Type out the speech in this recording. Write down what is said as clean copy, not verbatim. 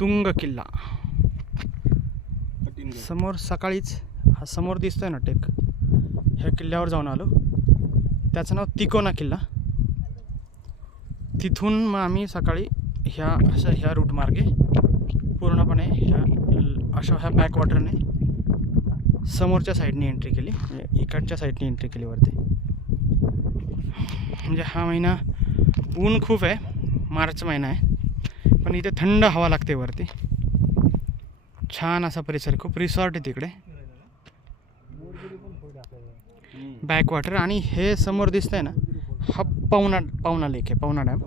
तुंग किल्ला समोर सकाळीच हा समोर दिसतोय ना टेक, ह्या किल्ल्यावर जाऊन आलो. त्याचं नाव तिकोना किल्ला. तिथून मग आम्ही सकाळी ह्या रूट मार्गे पूर्णपणे ह्या बॅकवॉटरने समोरच्या साईडने एंट्री केली, म्हणजे इकडच्या साईडने एंट्री केली वरती. म्हणजे हा महिना ऊन खूप आहे, मार्च महिना आहे, पण इथे थंड हवा लागते वरती. छान असा परिसर, खूप रिसॉर्ट आहे तिकडे, बॅकवॉटर. आणि हे समोर दिसतंय ना, हा पवना लेक आहे, पवना डॅम.